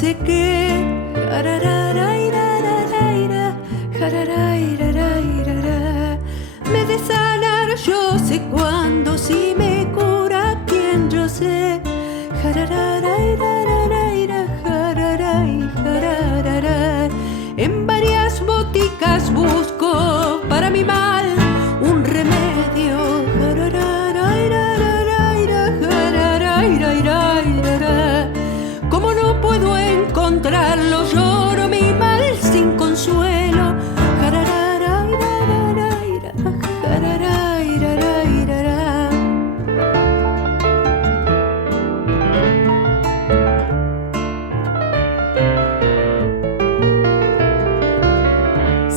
sé que jarararairaraira, jararairarairara, me de sanar yo sé cuándo, si me cura quien yo sé. Jarararairaraira, jararai, jararai. En varias boticas busco para mi mal un remedio. Como no puedo encontrarlo, lloro mi mal sin consuelo.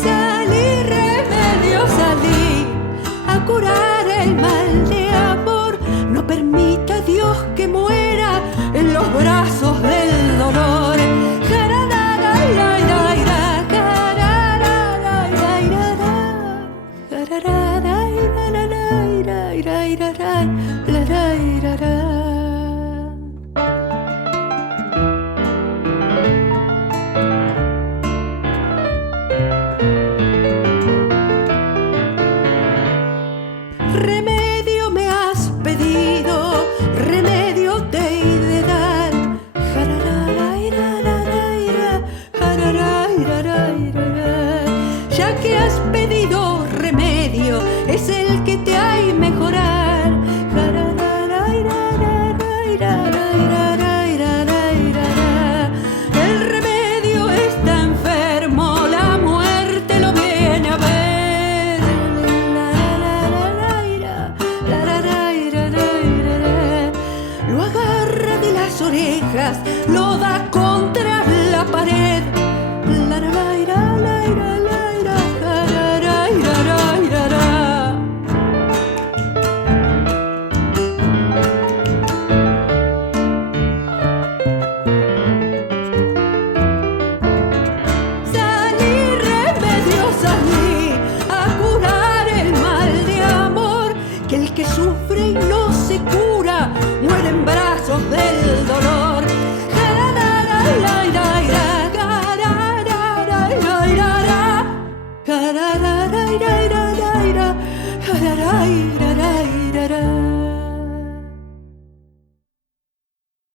Salí, remedio, salí a curar el mal de amor. No permita Dios que muera en los brazos del dolor. Remedio me has pedido, remedio te he de dar. Ya que has pedido remedio, es el que te hay mejorar. El remedio está enfermo, la muerte lo viene a ver. Lo agarra de las orejas, lo da con